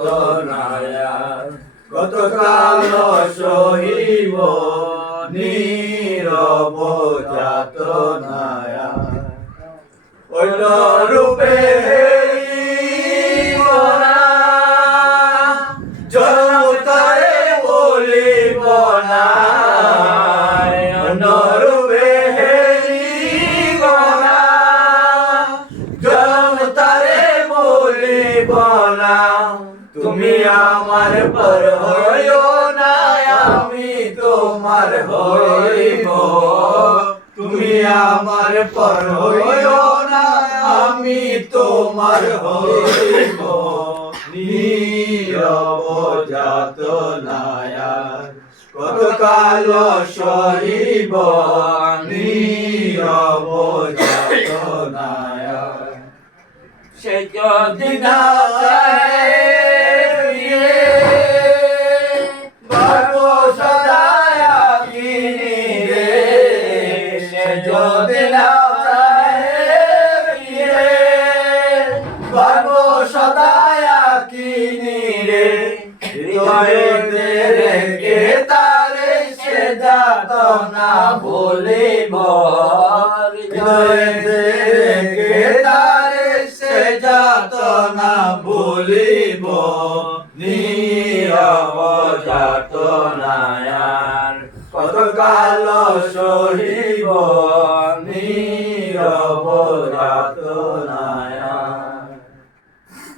যাতনায়ার কতকাল সহিব নীরব যাতনায়ার অন্য রূপে জন্ম তারে বলিব না অন্য রূপে তুমি আমার পর হইও না আমি তোমার হইব তুমি আমার পর হইও না আমি তোমার হইব নীরব যাতনায়ার কতকাল সহিব নীরব যাতনায়ার সে যদি না যদি না সদায় কিনি রে হৃদয়ে রেখে তারে সে যাতনা বলিব হৃদয়ে রেখে তারে সে যাতনা বলিব নীরব যাতনায়ার কতকাল সহিব